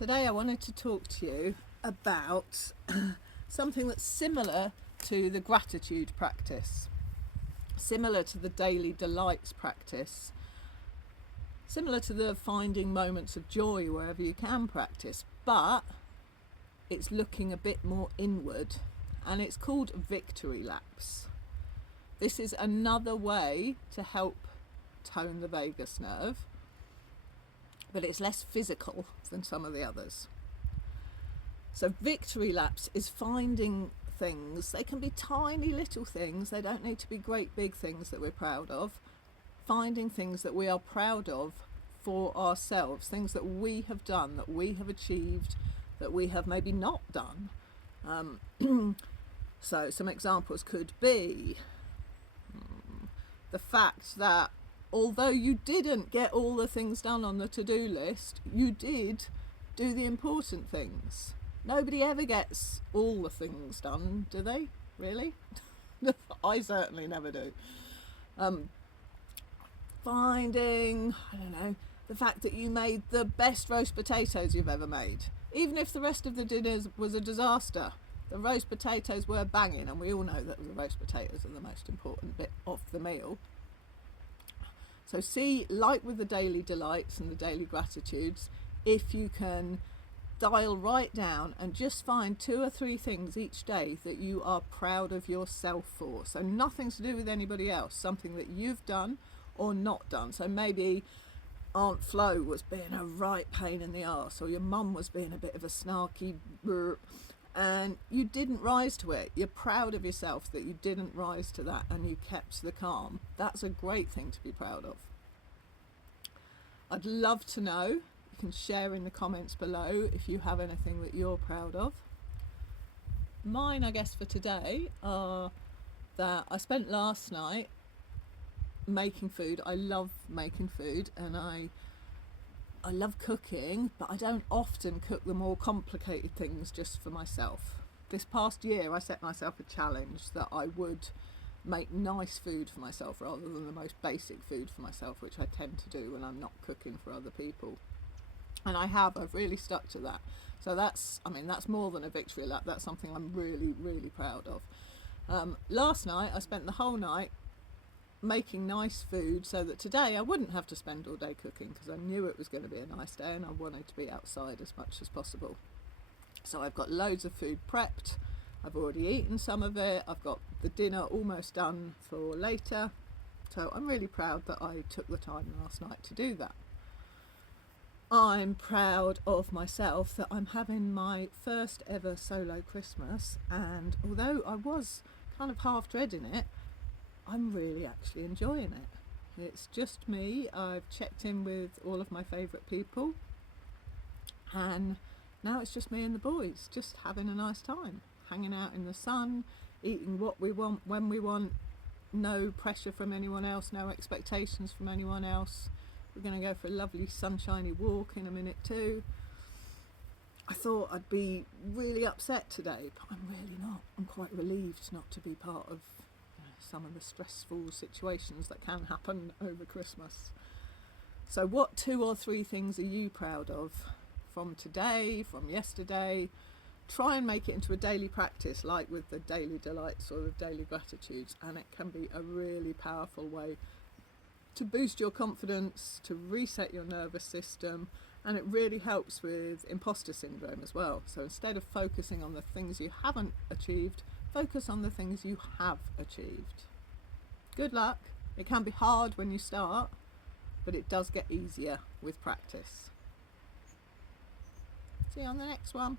Today I wanted to talk to you about something that's similar to the gratitude practice, similar to the daily delights practice, similar to the finding moments of joy wherever you can practice, but it's looking a bit more inward, and it's called victory laps. This is another way to help tone the vagus nerve, but it's less physical than some of the others. So victory laps is finding things. They can be tiny little things. They don't need to be great big things that we're proud of. Finding things that we are proud of for ourselves, things that we have done, that we have achieved, that we have maybe not done. So some examples could be the fact that although you didn't get all the things done on the to-do list, you did do the important things. Nobody ever gets all the things done, do they? Really? I certainly never do. Finding, I don't know, the fact that you made the best roast potatoes you've ever made. Even if the rest of the dinner was a disaster, the roast potatoes were banging, and we all know that the roast potatoes are the most important bit of the meal. So see, like with the daily delights and the daily gratitudes, if you can dial right down and just find 2 or 3 things each day that you are proud of yourself for. So nothing to do with anybody else, something that you've done or not done. So maybe Aunt Flo was being a right pain in the arse, or your mum was being a bit of a snarky burp, and you didn't rise to it. You're proud of yourself that you didn't rise to that and you kept the calm. That's a great thing to be proud of. I'd love to know. You can share in the comments below if you have anything that you're proud of. Mine, I guess, for today are that I spent last night making food. I love making food, and I love cooking, but I don't often cook the more complicated things just for myself. This past year I set myself a challenge that I would make nice food for myself rather than the most basic food for myself, which I tend to do when I'm not cooking for other people. And I've really stuck to that. So that's more than a victory lap. That's something I'm really, really proud of. Last night I spent the whole night making nice food so that today I wouldn't have to spend all day cooking, because I knew it was going to be a nice day and I wanted to be outside as much as possible. So I've got loads of food prepped. I've already eaten some of it. I've got the dinner almost done for later. So I'm really proud that I took the time last night to do that. I'm proud of myself that I'm having my first ever solo Christmas, and although I was kind of half dreading it, I'm really actually enjoying it. It's just me. I've checked in with all of my favourite people, and now it's just me and the boys, just having a nice time, hanging out in the sun, eating what we want when we want, no pressure from anyone else, no expectations from anyone else. We're going to go for a lovely sunshiny walk in a minute too. I thought I'd be really upset today, but I'm really not. I'm quite relieved not to be part of some of the stressful situations that can happen over Christmas. So what 2 or 3 things are you proud of from today, from yesterday? Try and make it into a daily practice, like with the daily delights or the daily gratitudes, and it can be a really powerful way to boost your confidence, to reset your nervous system, and it really helps with imposter syndrome as well. So instead of focusing on the things you haven't achieved, focus on the things you have achieved. Good luck. It can be hard when you start, but it does get easier with practice. See you on the next one.